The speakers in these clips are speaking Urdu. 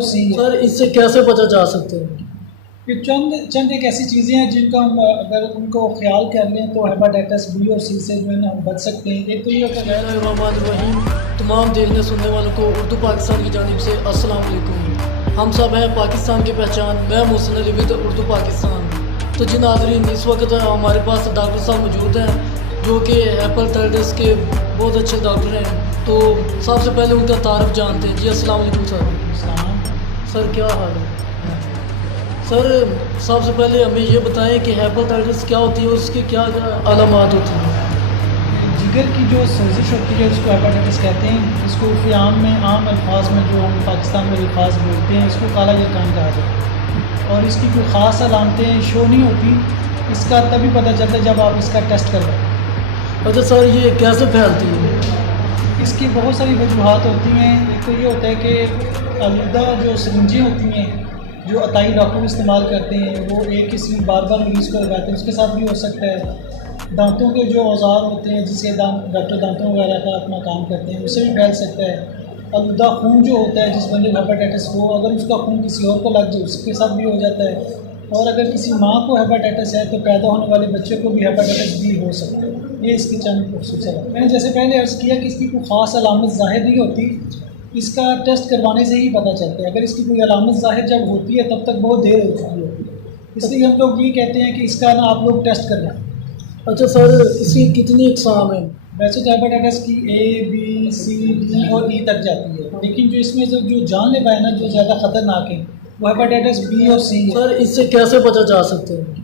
سر اس سے کیسے بچا جا سکتے ہیں؟ یہ چند ایک ایسی چیزیں ہیں جن کا ہم اگر ان کو خیال کر لیں تو ہیپاٹائٹس بی اور سی سے جو ہے نا ہم بچ سکتے ہیں۔ ایک تو یہ ہوتا ہے الرحمن الرحیم۔ تمام دیکھنے سننے والوں کو اردو پاکستان کی جانب سے السلام علیکم۔ ہم سب ہیں پاکستان کی پہچان، میں محسن علی ود اردو پاکستان۔ تو جی ناظرین، اس وقت ہمارے پاس ڈاکٹر صاحب موجود ہیں جو کہ ہیپاٹائٹس کے بہت اچھے ڈاکٹر ہیں۔ تو سب سے پہلے ان کا تعارف جانتے ہیں۔ جی السلام علیکم سر۔ سر کیا حال ہے؟ سر سب سے پہلے ہمیں یہ بتائیں کہ ہیپاٹائٹس کیا ہوتی ہے اور اس کی کیا علامات ہوتی ہیں؟ جگر کی جو سوزش ہوتی ہے اس کو ہیپاٹائٹس کہتے ہیں۔ اس کو فی عام میں عام الفاظ میں جو ہم پاکستان میں الفاظ بولتے ہیں اس کو کالا یرقان کہا جاتا ہے، اور اس کی کوئی خاص علامتیں شو نہیں ہوتی۔ اس کا تبھی پتہ چلتا ہے جب آپ اس کا ٹیسٹ کروائیں۔ اچھا سر، یہ کیسے پھیلتی ہے؟ اس کی بہت ساری وجوہات ہوتی ہیں۔ ایک تو یہ ہوتا ہے کہ آلودہ جو سرنجیں ہوتی ہیں جو عطائی ڈاکٹر استعمال کرتے ہیں وہ ایک ہی بار بار مریض کو لگاتے ہیں، اس کے ساتھ بھی ہو سکتا ہے۔ دانتوں کے جو اوزار ہوتے ہیں جس سے ڈاکٹر دانتوں وغیرہ کا اپنا کام کرتے ہیں اس سے بھی پھیل سکتا ہے۔ آلودہ خون جو ہوتا ہے جس بندے کو ہیپاٹائٹس ہو، اگر اس کا خون کسی اور کو لگ جائے اس کے ساتھ بھی ہو جاتا ہے۔ اور اگر کسی ماں کو ہیپاٹائٹس ہے تو پیدا ہونے والے بچے کو بھی ہیپاٹائٹس بھی ہو سکتا ہے۔ یہ اس کی چند خصوصیات ہے۔ میں نے جیسے پہلے عرض کیا کہ اس کی کوئی خاص علامت ظاہر نہیں ہوتی، اس کا ٹیسٹ کروانے سے ہی پتہ چلتا ہے۔ اگر اس کی کوئی علامت ظاہر جب ہوتی ہے تب تک بہت دیر ہو چکی ہوتی ہے، اس لیے ہم لوگ یہ کہتے ہیں کہ اس کا نا آپ لوگ ٹیسٹ کروائیں۔ اچھا سر، اس کی کتنی اقسام ہیں؟ ویسے تو ہیپاٹائٹس کی اے بی سی ڈی اور ای تک جاتی ہے، لیکن جو اس میں جو جان لیوا ہے نا جو زیادہ خطرناک ہے وہ ہیپاٹائٹس بی اور سی ہے۔ سر اس سے کیسے بچا جا سکتے ہیں؟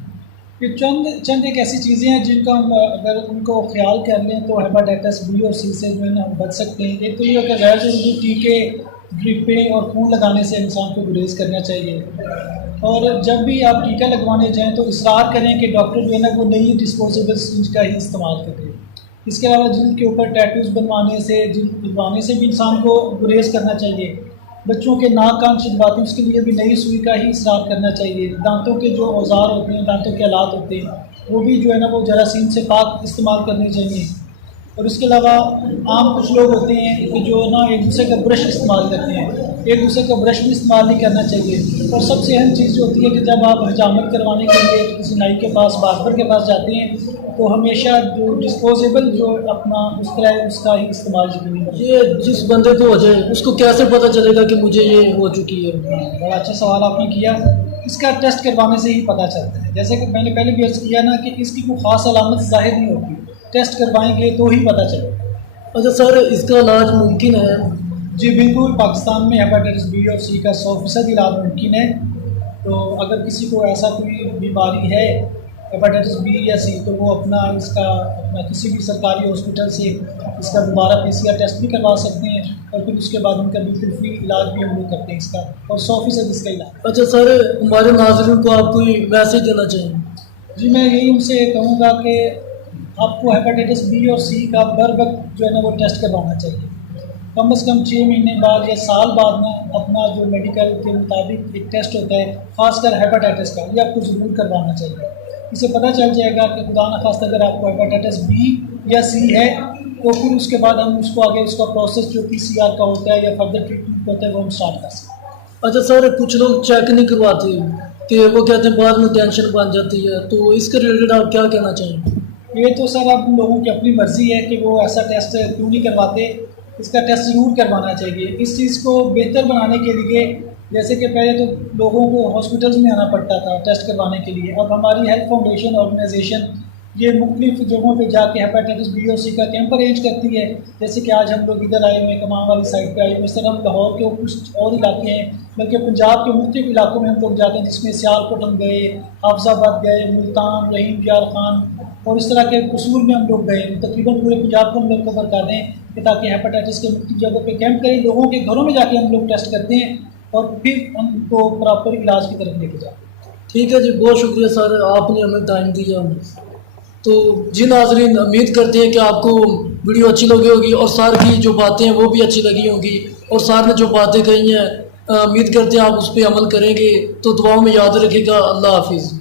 یہ چند ایک ایسی چیزیں ہیں جن کا ہم اگر ان کو خیال کر لیں تو ہیپاٹائٹس بی اور سی سے جو ہے نا ہم بچ سکتے ہیں۔ ایک تو یہ کہ غیر ضروری ٹیکے، ڈرپیں اور خون لگانے سے انسان کو گریز کرنا چاہیے، اور جب بھی آپ ٹیکہ لگوانے جائیں تو اصرار کریں کہ ڈاکٹر جو ہے نا وہ نئی ڈسپوزیبل سرنج کا ہی استعمال کرے۔ اس کے علاوہ جلد کے اوپر ٹیٹوز بنوانے سے بھی انسان کو گریز کرنا چاہیے۔ بچوں کے ناک کان چھدواتے ہیں اس کے لیے بھی نئی سوئی کا ہی اصرار کرنا چاہیے۔ دانتوں کے جو اوزار ہوتے ہیں، دانتوں کے آلات ہوتے ہیں وہ بھی جو ہے نا وہ جراثیم سے پاک استعمال کرنے چاہیے۔ اور اس کے علاوہ عام کچھ لوگ ہوتے ہیں کہ جو نا ایک دوسرے کا برش استعمال کرتے ہیں، ایک دوسرے کا برش بھی استعمال نہیں کرنا چاہیے۔ اور سب سے اہم چیز جو ہوتی ہے کہ جب آپ حجامت کروانے کے لیے کسی نائی کے پاس، باربر کے پاس جاتے ہیں تو ہمیشہ جو ڈسپوزیبل جو اپنا اس کا ہی استعمال ضروری ہے۔ یہ جس بندے کو ہو جائے اس کو کیسے پتہ چلے گا کہ مجھے یہ ہو چکی ہے؟ بڑا اچھا سوال آپ نے کیا۔ اس کا ٹیسٹ کروانے سے ہی پتہ چلتا ہے۔ جیسے کہ میں نے پہلے بھی عرض کیا نا کہ اس کی کوئی خاص علامت ظاہر نہیں ہوتی، ٹیسٹ کروائیں گے تو ہی پتہ چلے گا۔ اچھا سر، اس کا علاج ممکن ہے؟ جی بالکل، پاکستان میں ہیپاٹائٹس بی اور سی کا 100% علاج ممکن ہے۔ تو اگر کسی کو ایسا کوئی بیماری ہے ہیپاٹائٹس بی یا سی تو وہ اپنا کسی بھی سرکاری ہاسپٹل سے اس کا دوبارہ PCR ٹیسٹ بھی کروا سکتے ہیں، اور پھر اس کے بعد ان کا بالکل فری علاج بھی ہم لوگ کرتے ہیں اس کا، اور 100% اس کا علاج۔ اچھا سر، ہمارے ناظرین کو آپ کوئی میسیج دینا چاہیں؟ جی میں یہی ان سے کہوں گا کہ آپ کو ہیپاٹائٹس بی اور سی کا بر وقت جو ہے نا وہ ٹیسٹ کروانا چاہیے۔ کم از کم 6 مہینے بعد یا سال بعد میں اپنا جو میڈیکل کے مطابق ایک ٹیسٹ ہوتا ہے خاص کر ہیپاٹائٹس کا، یہ آپ کو ضرور کروانا چاہیے۔ اس سے پتہ چل جائے گا کہ خدا نخواستہ اگر آپ کو ہیپاٹائٹس بی یا سی ہے تو پھر اس کے بعد ہم اس کو آگے اس کا پروسیس جو PCR کا ہوتا ہے یا فردر ٹریٹمنٹ ہوتا ہے وہ ہم اسٹارٹ کر سکتے ہیں۔ اچھا سر، کچھ لوگ چیک نہیں کرواتے کہ وہ کہتے ہیں بعد میں ٹینشن بن جاتی ہے، تو اس کے ریلیٹڈ آپ کیا کہنا چاہیں؟ یہ تو سر اب لوگوں کی اپنی مرضی ہے کہ وہ ایسا ٹیسٹ کیوں نہیں کرواتے۔ اس کا ٹیسٹ ضرور کروانا چاہیے۔ اس چیز کو بہتر بنانے کے لیے جیسے کہ پہلے تو لوگوں کو ہاسپٹلز میں آنا پڑتا تھا ٹیسٹ کروانے کے لیے، اب ہماری ہیلتھ فاؤنڈیشن آرگنائزیشن یہ مختلف جگہوں پہ جا کے ہیپاٹائٹس بی اور سی کا کیمپ ارینج کرتی ہے۔ جیسے کہ آج ہم لوگ ادھر آئے ہوئے ہیں، کمان والی سائڈ پہ آئے ہوئے، اس طرح ہم لاہور کے کچھ اور علاقے ہیں، بلکہ پنجاب کے مختلف علاقوں میں ہم لوگ جاتے ہیں، جس میں سیالکوٹ ہم گئے، حافظ آباد گئے، ملتان، رحیم یار خان اور اس طرح کے قصور میں ہم لوگ گئے۔ تقریباً پورے پنجاب کو ہم لوگ کور کر رہے ہیں کہ تاکہ ہیپاٹائٹس کے مختلف جگہوں پہ کیمپ کریں، لوگوں کے گھروں میں جا کے ہم لوگ ٹیسٹ کرتے ہیں اور پھر ہم کو پراپر علاج کی طرف لے کے جاتے ہیں۔ ٹھیک ہے جی، بہت شکریہ سر، آپ نے ہمیں ٹائم دیا۔ تو جی ناظرین، امید کرتے ہیں کہ آپ کو ویڈیو اچھی لگی ہوگی اور سر کی جو باتیں ہیں وہ بھی اچھی لگی ہوں گی، اور سر نے جو باتیں کہی ہیں امید کرتے ہیں آپ اس پہ عمل کریں گے۔ تو دعاؤں میں یاد رکھے گا۔ اللہ حافظ۔